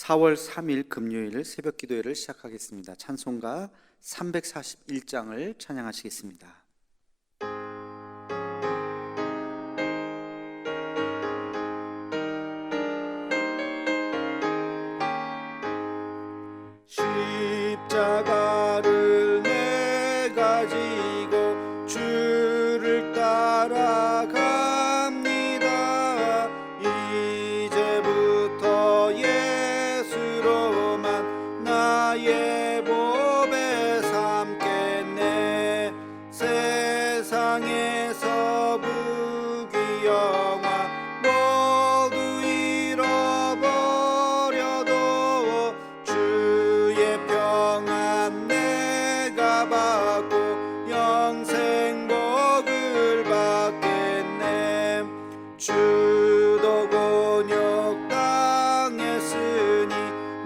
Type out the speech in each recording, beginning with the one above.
4월 3일 금요일 새벽 기도회를 시작하겠습니다. 찬송가 341장을 찬양하시겠습니다. 십자가를 내가 지고 주를 따라갑니다. 이제부터 예수로만 나의 보배 삼겠네. 세상에서 부귀영화 모두 잃어버려도 주의 평안 내가 받고 영생 복을 받겠네. 주도 곤욕 당했으니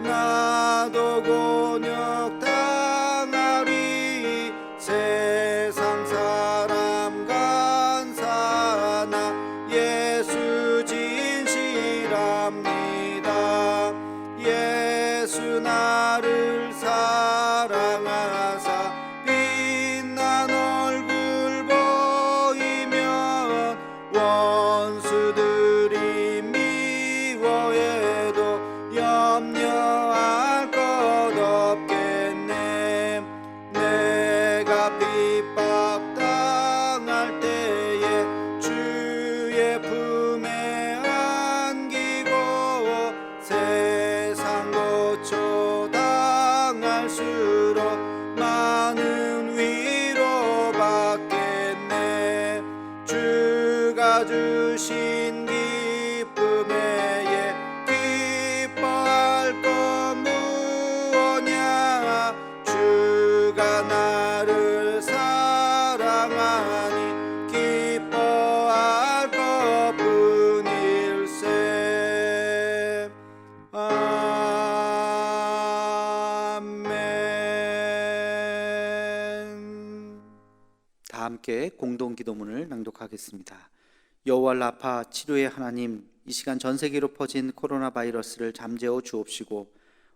나도 곤욕 당하리. 세상 사람 간사나 예수 진실합니다. 예수 나를 사랑하사 빛난 얼굴 보이면 원수들이 미워해도 염려할 것 없겠네. 내가 핍박당할 때에 주의 품에 안기고 세상 고초 당할수록 많은 위로 받겠네. 주가 주신 기쁨 외에 기뻐할 것 무엇냐. 주가 나를 사랑하니 기뻐할 것뿐일세. 아멘. 다 함께 공동 기도문을 낭독하겠습니다. 여호와 라파 치료의 하나님, 이 시간 전 세계로 퍼진 코로나 바이러스를 잠재워 주옵시고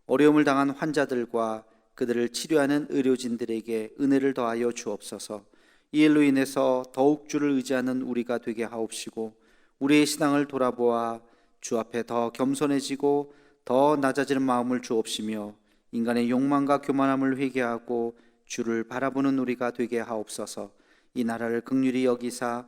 어려움을 당한 환자들과 그들을 치료하는 의료진들에게 은혜를 더하여 주옵소서. 이 일로 인해서 더욱 주를 의지하는 우리가 되게 하옵시고 우리의 신앙을 돌아보아 주 앞에 더 겸손해지고 더 낮아지는 마음을 주옵시며 인간의 욕망과 교만함을 회개하고 주를 바라보는 우리가 되게 하옵소서. 이 나라를 긍휼히 여기사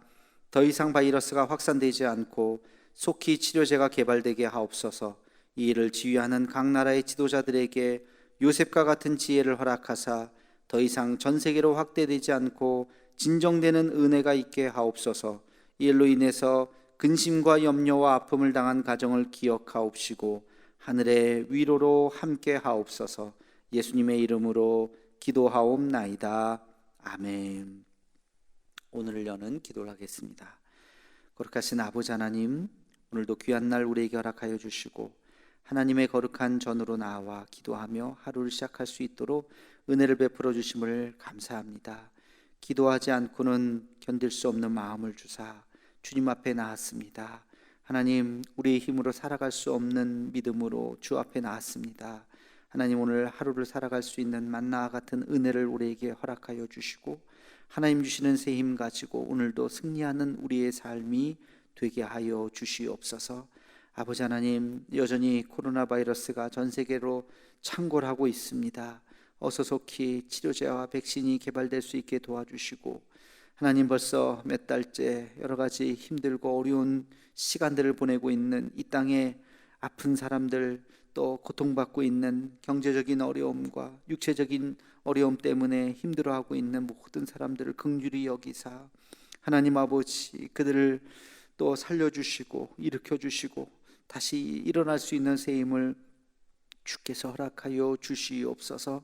더 이상 바이러스가 확산되지 않고 속히 치료제가 개발되게 하옵소서. 이 일을 지휘하는 각 나라의 지도자들에게 요셉과 같은 지혜를 허락하사 더 이상 전 세계로 확대되지 않고 진정되는 은혜가 있게 하옵소서. 이 일로 인해서 근심과 염려와 아픔을 당한 가정을 기억하옵시고 하늘의 위로로 함께 하옵소서. 예수님의 이름으로 기도하옵나이다. 아멘. 오늘을 여는 기도를 하겠습니다. 거룩하신 아버지 하나님, 오늘도 귀한 날 우리에게 허락하여 주시고 하나님의 거룩한 전으로 나와 기도하며 하루를 시작할 수 있도록 은혜를 베풀어 주심을 감사합니다. 기도하지 않고는 견딜 수 없는 마음을 주사 주님 앞에 나왔습니다. 하나님, 우리의 힘으로 살아갈 수 없는 믿음으로 주 앞에 나왔습니다. 하나님, 오늘 하루를 살아갈 수 있는 만나와 같은 은혜를 우리에게 허락하여 주시고 하나님 주시는 새 힘 가지고 오늘도 승리하는 우리의 삶이 되게 하여 주시옵소서. 아버지 하나님, 여전히 코로나 바이러스가 전 세계로 창궐하고 있습니다. 어서 속히 치료제와 백신이 개발될 수 있게 도와주시고 하나님, 벌써 몇 달째 여러 가지 힘들고 어려운 시간들을 보내고 있는 이 땅에 아픈 사람들, 또 고통받고 있는 경제적인 어려움과 육체적인 어려움 때문에 힘들어하고 있는 모든 사람들을 긍휼히 여기사 하나님 아버지, 그들을 또 살려주시고 일으켜주시고 다시 일어날 수 있는 새 힘을 주께서 허락하여 주시옵소서.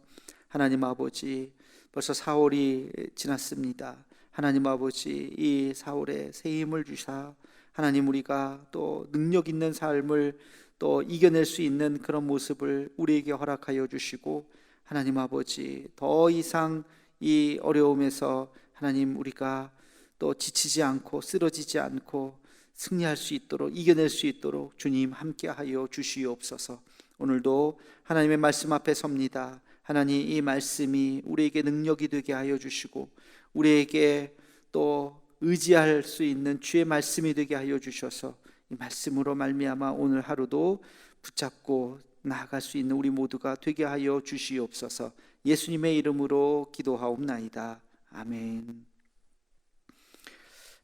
하나님 아버지, 벌써 4월이 지났습니다. 하나님 아버지, 이 4월에 새 힘을 주사 하나님, 우리가 또 능력 있는 삶을 또 이겨낼 수 있는 그런 모습을 우리에게 허락하여 주시고 하나님 아버지, 더 이상 이 어려움에서 하나님, 우리가 또 지치지 않고 쓰러지지 않고 승리할 수 있도록, 이겨낼 수 있도록 주님 함께하여 주시옵소서. 오늘도 하나님의 말씀 앞에 섭니다. 하나님, 이 말씀이 우리에게 능력이 되게 하여 주시고 우리에게 또 의지할 수 있는 주의 말씀이 되게 하여 주셔서 이 말씀으로 말미암아 오늘 하루도 붙잡고 나아갈 수 있는 우리 모두가 되게 하여 주시옵소서. 예수님의 이름으로 기도하옵나이다. 아멘.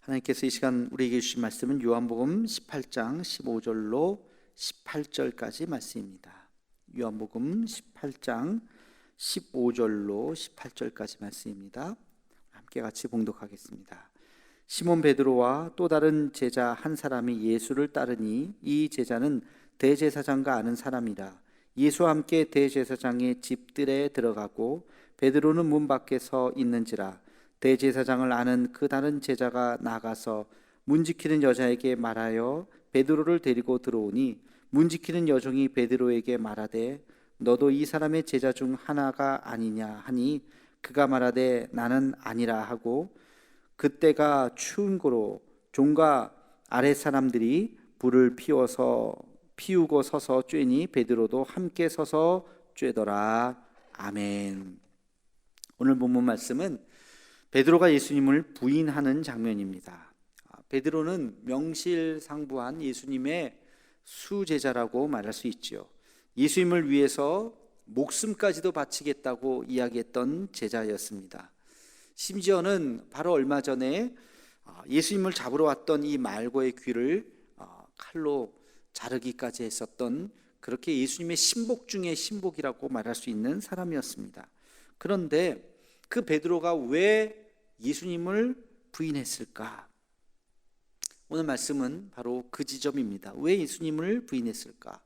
하나님께서 이 시간 우리에게 주신 말씀은 요한복음 18장 15절로 18절까지 말씀입니다. 요한복음 18장 15절로 18절까지 말씀입니다. 함께 같이 봉독하겠습니다. 시몬 베드로와 또 다른 제자 한 사람이 예수를 따르니 이 제자는 대제사장과 아는 사람이라. 예수와 함께 대제사장의 집들에 들어가고 베드로는 문 밖에 서 있는지라. 대제사장을 아는 그 다른 제자가 나가서 문 지키는 여자에게 말하여 베드로를 데리고 들어오니 문 지키는 여종이 베드로에게 말하되 너도 이 사람의 제자 중 하나가 아니냐 하니 그가 말하되 나는 아니라 하고 그때가 추운 고로 종과 아랫 사람들이 불을 피우고 서서 쬐니 베드로도 함께 서서 쬐더라. 아멘. 오늘 본문 말씀은 베드로가 예수님을 부인하는 장면입니다. 베드로는 명실상부한 예수님의 수제자라고 말할 수 있지요. 예수님을 위해서 목숨까지도 바치겠다고 이야기했던 제자였습니다. 심지어는 바로 얼마 전에 예수님을 잡으러 왔던 이 말고의 귀를 칼로 자르기까지 했었던, 그렇게 예수님의 신복 중에 신복이라고 말할 수 있는 사람이었습니다. 그런데 그 베드로가 왜 예수님을 부인했을까? 오늘 말씀은 바로 그 지점입니다. 왜 예수님을 부인했을까?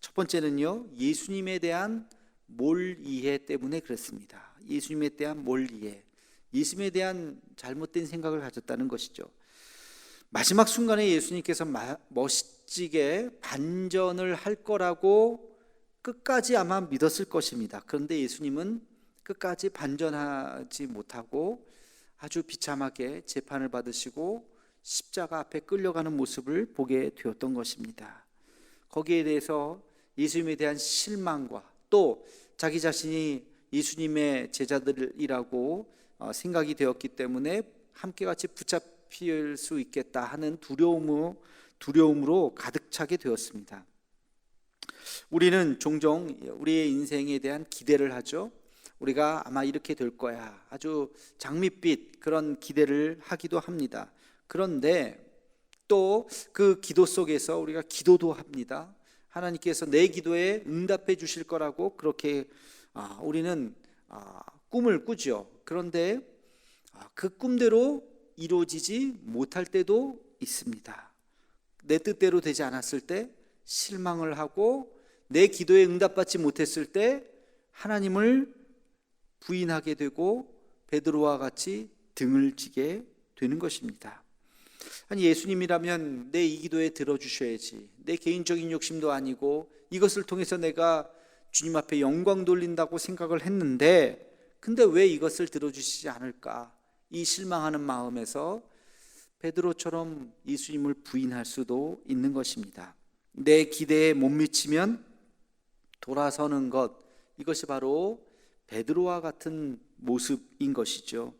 첫 번째는요, 예수님에 대한 몰이해 때문에 그렇습니다. 예수님에 대한 몰이해, 예수님에 대한 잘못된 생각을 가졌다는 것이죠. 마지막 순간에 예수님께서 멋지게 반전을 할 거라고 끝까지 아마 믿었을 것입니다. 그런데 예수님은 끝까지 반전하지 못하고 아주 비참하게 재판을 받으시고 십자가 앞에 끌려가는 모습을 보게 되었던 것입니다. 거기에 대해서 예수님에 대한 실망과 또 자기 자신이 예수님의 제자들이라고 생각이 되었기 때문에 함께 같이 붙잡힐 수 있겠다 하는 두려움으로 가득 차게 되었습니다. 우리는 종종 우리의 인생에 대한 기대를 하죠. 우리가 아마 이렇게 될 거야, 아주 장밋빛 그런 기대를 하기도 합니다. 그런데 또 그 기도 속에서 우리가 기도도 합니다. 하나님께서 내 기도에 응답해 주실 거라고 그렇게 우리는 꿈을 꾸죠. 그런데 그 꿈대로 이루어지지 못할 때도 있습니다. 내 뜻대로 되지 않았을 때 실망을 하고, 내 기도에 응답받지 못했을 때 하나님을 부인하게 되고 베드로와 같이 등을 지게 되는 것입니다. 아니, 예수님이라면 내 이 기도에 들어주셔야지, 내 개인적인 욕심도 아니고 이것을 통해서 내가 주님 앞에 영광 돌린다고 생각을 했는데, 근데 왜 이것을 들어주시지 않을까? 이 실망하는 마음에서 베드로처럼 예수님을 부인할 수도 있는 것입니다. 내 기대에 못 미치면 돌아서는 것, 이것이 바로 베드로와 같은 모습인 것이죠.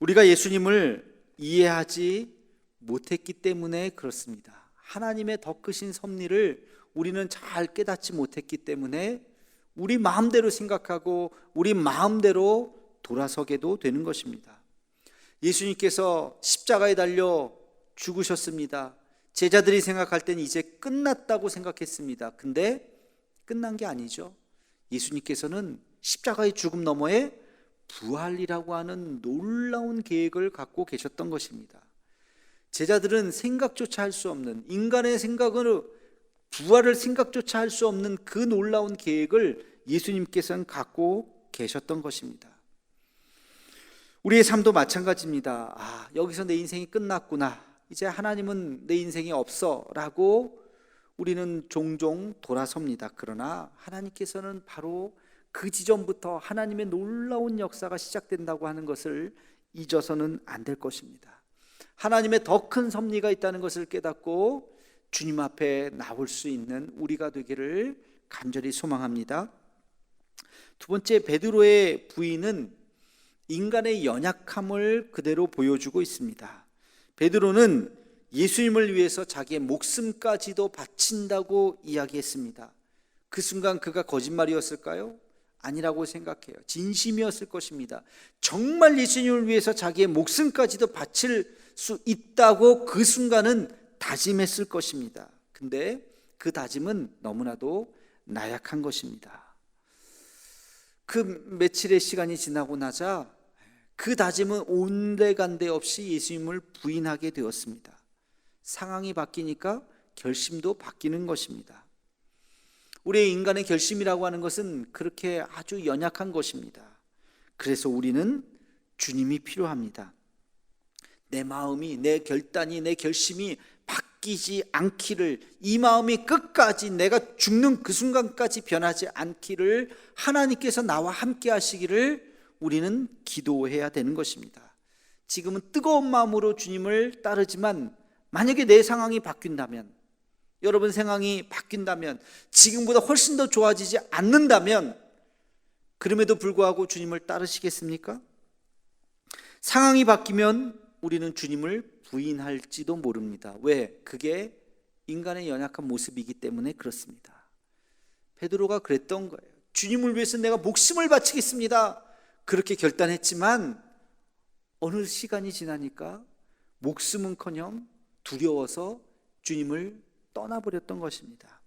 우리가 예수님을 이해하지 못했기 때문에 그렇습니다. 하나님의 더 크신 섭리를 우리는 잘 깨닫지 못했기 때문에 우리 마음대로 생각하고 우리 마음대로 돌아서게도 되는 것입니다. 예수님께서 십자가에 달려 죽으셨습니다. 제자들이 생각할 때는 이제 끝났다고 생각했습니다. 근데 끝난 게 아니죠. 예수님께서는 십자가의 죽음 너머에 부활이라고 하는 놀라운 계획을 갖고 계셨던 것입니다. 제자들은 생각조차 할 수 없는, 인간의 생각으로 부활을 생각조차 할 수 없는 그 놀라운 계획을 예수님께서는 갖고 계셨던 것입니다. 우리의 삶도 마찬가지입니다. 여기서 내 인생이 끝났구나, 이제 하나님은 내 인생에 없어 라고 우리는 종종 돌아섭니다. 그러나 하나님께서는 바로 그 지점부터 하나님의 놀라운 역사가 시작된다고 하는 것을 잊어서는 안 될 것입니다. 하나님의 더 큰 섭리가 있다는 것을 깨닫고 주님 앞에 나올 수 있는 우리가 되기를 간절히 소망합니다. 두 번째, 베드로의 부인은 인간의 연약함을 그대로 보여주고 있습니다. 베드로는 예수님을 위해서 자기의 목숨까지도 바친다고 이야기했습니다. 그 순간 그가 거짓말이었을까요? 아니라고 생각해요. 진심이었을 것입니다. 정말 예수님을 위해서 자기의 목숨까지도 바칠 수 있다고 그 순간은 다짐했을 것입니다. 근데 그 다짐은 너무나도 나약한 것입니다. 그 며칠의 시간이 지나고 나자 그 다짐은 온데간데 없이 예수님을 부인하게 되었습니다. 상황이 바뀌니까 결심도 바뀌는 것입니다. 우리의 인간의 결심이라고 하는 것은 그렇게 아주 연약한 것입니다. 그래서 우리는 주님이 필요합니다. 내 마음이, 내 결단이, 내 결심이 바뀌지 않기를, 이 마음이 끝까지 내가 죽는 그 순간까지 변하지 않기를 하나님께서 나와 함께 하시기를 우리는 기도해야 되는 것입니다. 지금은 뜨거운 마음으로 주님을 따르지만 만약에 내 상황이 바뀐다면, 여러분 상황이 바뀐다면, 지금보다 훨씬 더 좋아지지 않는다면 그럼에도 불구하고 주님을 따르시겠습니까? 상황이 바뀌면 우리는 주님을 부인할지도 모릅니다. 왜? 그게 인간의 연약한 모습이기 때문에 그렇습니다. 베드로가 그랬던 거예요. 주님을 위해서 내가 목숨을 바치겠습니다. 그렇게 결단했지만 어느 시간이 지나니까 목숨은커녕 두려워서 주님을 떠나버렸던 것입니다.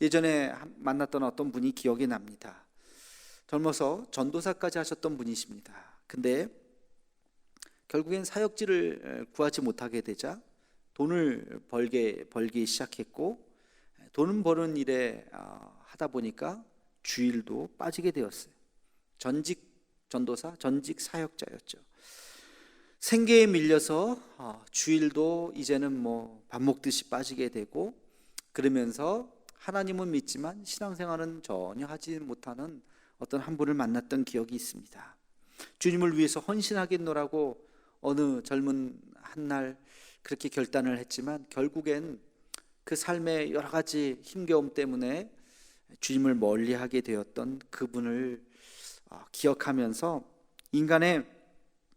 예전에 만났던 어떤 분이 기억이 납니다. 젊어서 전도사까지 하셨던 분이십니다. 근데 결국엔 사역지를 구하지 못하게 되자 돈을 벌기 시작했고, 돈 버는 일에 하다 보니까 주일도 빠지게 되었어요. 전직 전도사, 전직 사역자였죠. 생계에 밀려서 주일도 이제는 밥 먹듯이 빠지게 되고, 그러면서 하나님은 믿지만 신앙생활은 전혀 하지 못하는 어떤 한 분을 만났던 기억이 있습니다. 주님을 위해서 헌신하겠노라고 어느 젊은 한날 그렇게 결단을 했지만 결국엔 그 삶의 여러 가지 힘겨움 때문에 주님을 멀리하게 되었던 그분을 기억하면서 인간의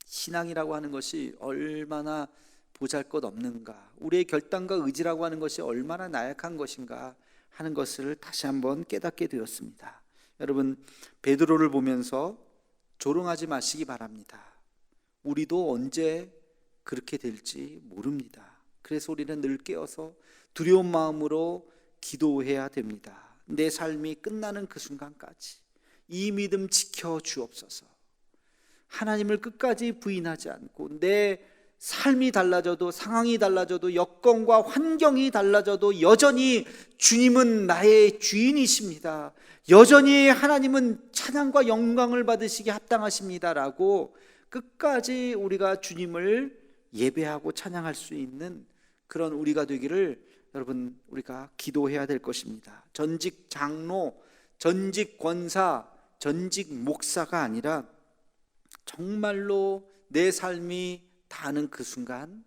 신앙이라고 하는 것이 얼마나 보잘것없는가, 우리의 결단과 의지라고 하는 것이 얼마나 나약한 것인가 하는 것을 다시 한번 깨닫게 되었습니다. 여러분, 베드로를 보면서 조롱하지 마시기 바랍니다. 우리도 언제 그렇게 될지 모릅니다. 그래서 우리는 늘 깨어서 두려운 마음으로 기도해야 됩니다. 내 삶이 끝나는 그 순간까지 이 믿음 지켜 주옵소서. 하나님을 끝까지 부인하지 않고, 내 삶이 달라져도, 상황이 달라져도, 여건과 환경이 달라져도 여전히 주님은 나의 주인이십니다. 여전히 하나님은 찬양과 영광을 받으시기 합당하십니다라고 끝까지 우리가 주님을 예배하고 찬양할 수 있는 그런 우리가 되기를 여러분, 우리가 기도해야 될 것입니다. 전직 장로, 전직 권사, 전직 목사가 아니라 정말로 내 삶이 다하는 그 순간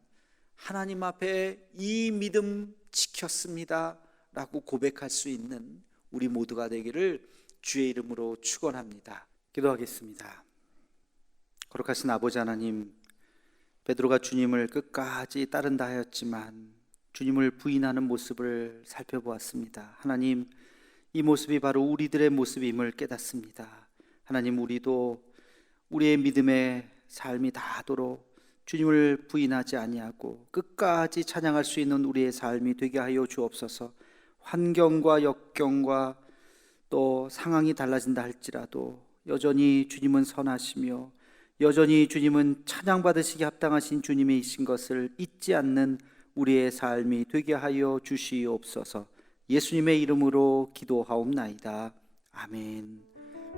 하나님 앞에 이 믿음 지켰습니다 라고 고백할 수 있는 우리 모두가 되기를 주의 이름으로 축원합니다. 기도하겠습니다. 거룩하신 아버지 하나님, 베드로가 주님을 끝까지 따른다 하였지만 주님을 부인하는 모습을 살펴보았습니다. 하나님, 이 모습이 바로 우리들의 모습임을 깨닫습니다. 하나님, 우리도 우리의 믿음의 삶이 다하도록 주님을 부인하지 아니하고 끝까지 찬양할 수 있는 우리의 삶이 되게 하여 주옵소서. 환경과 역경과 또 상황이 달라진다 할지라도 여전히 주님은 선하시며 여전히 주님은 찬양받으시기 합당하신 주님이신 것을 잊지 않는 우리의 삶이 되게 하여 주시옵소서. 예수님의 이름으로 기도하옵나이다. 아멘.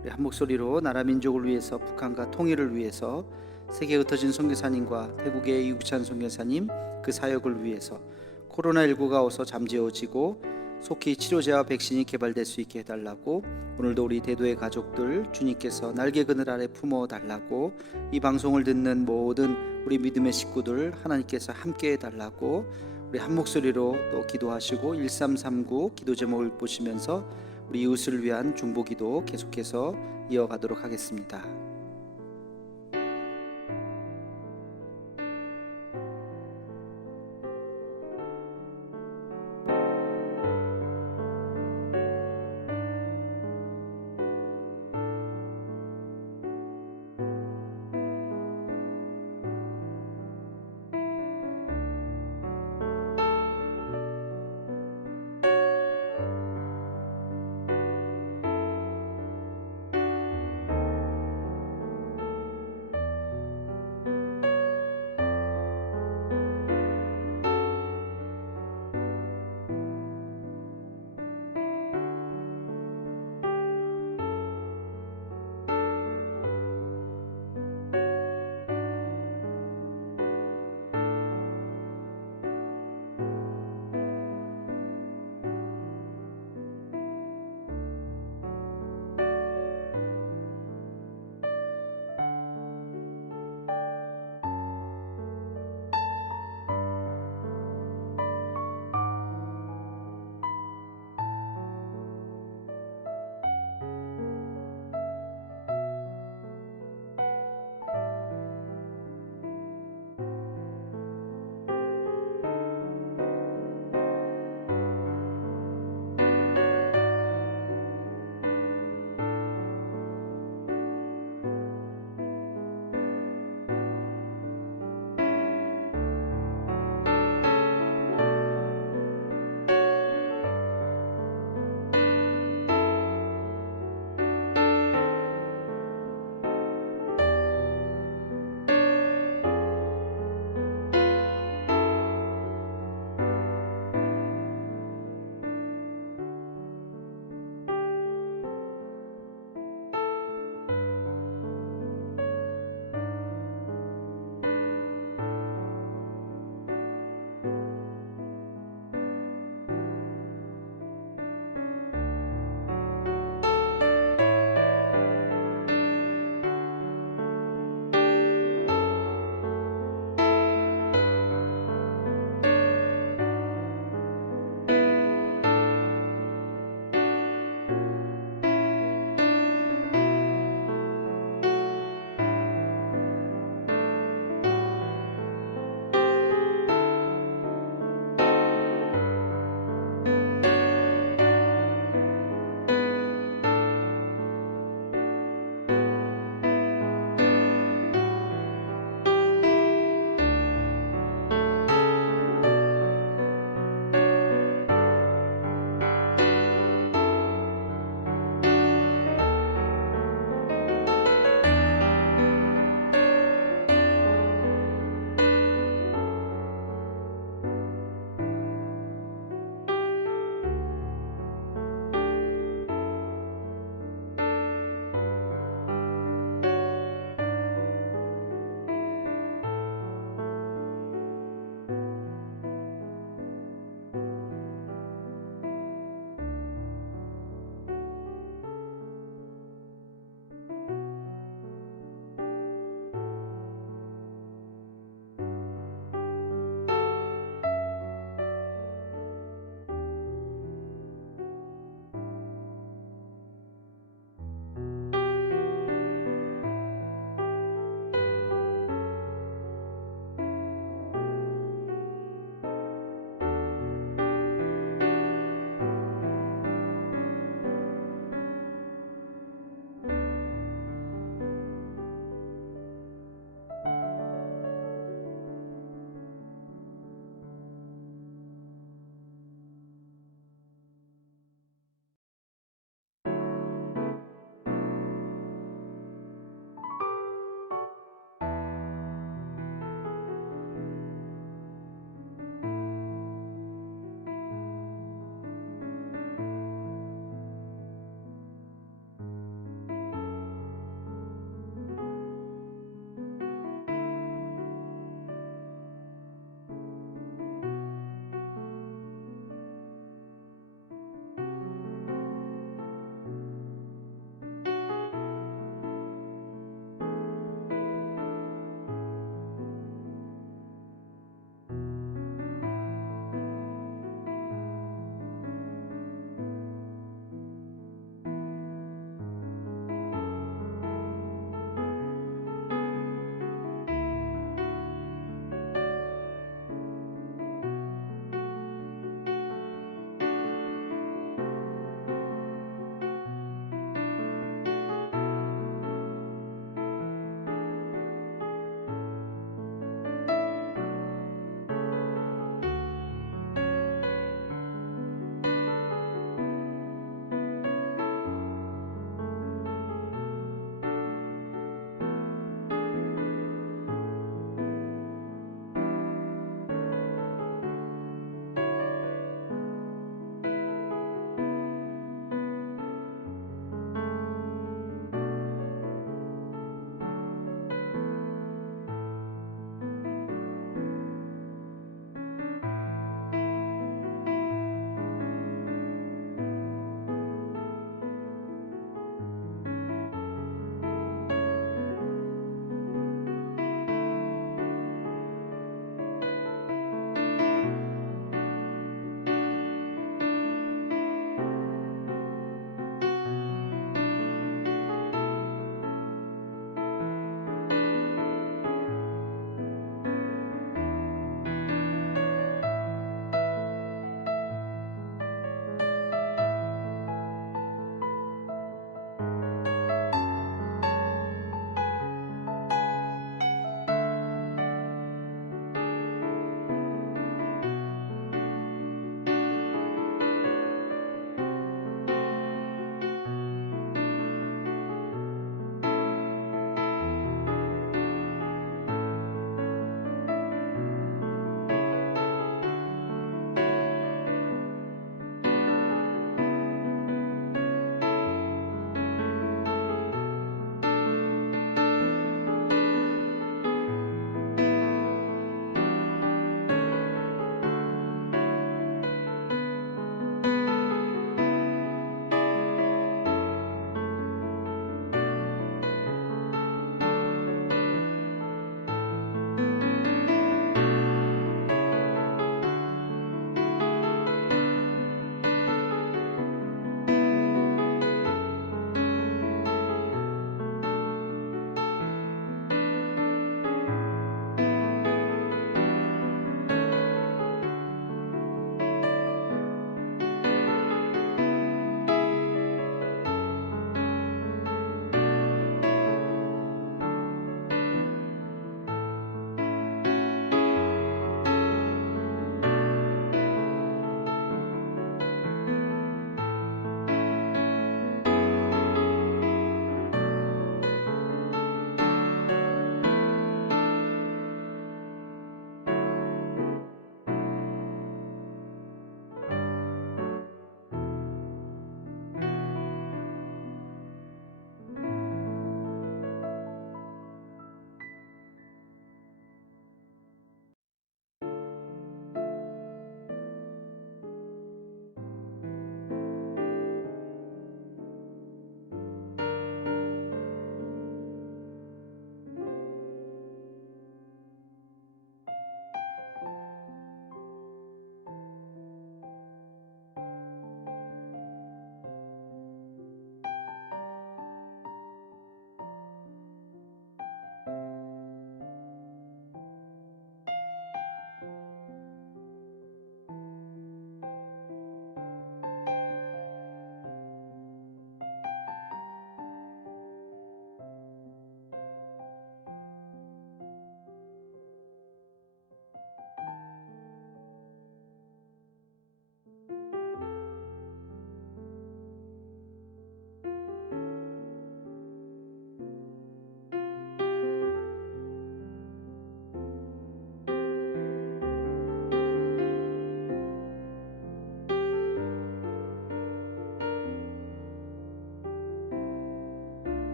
우리 한 목소리로 나라 민족을 위해서, 북한과 통일을 위해서, 세계에 흩어진 선교사님과 태국의 이국찬 선교사님 그 사역을 위해서, 코로나19가 어서 잠재워지고 속히 치료제와 백신이 개발될 수 있게 해달라고, 오늘도 우리 대도의 가족들 주님께서 날개 그늘 아래 품어달라고, 이 방송을 듣는 모든 우리 믿음의 식구들 하나님께서 함께 해달라고 우리 한 목소리로 또 기도하시고 1339 기도 제목을 보시면서 우리 이웃을 위한 중보기도 계속해서 이어가도록 하겠습니다.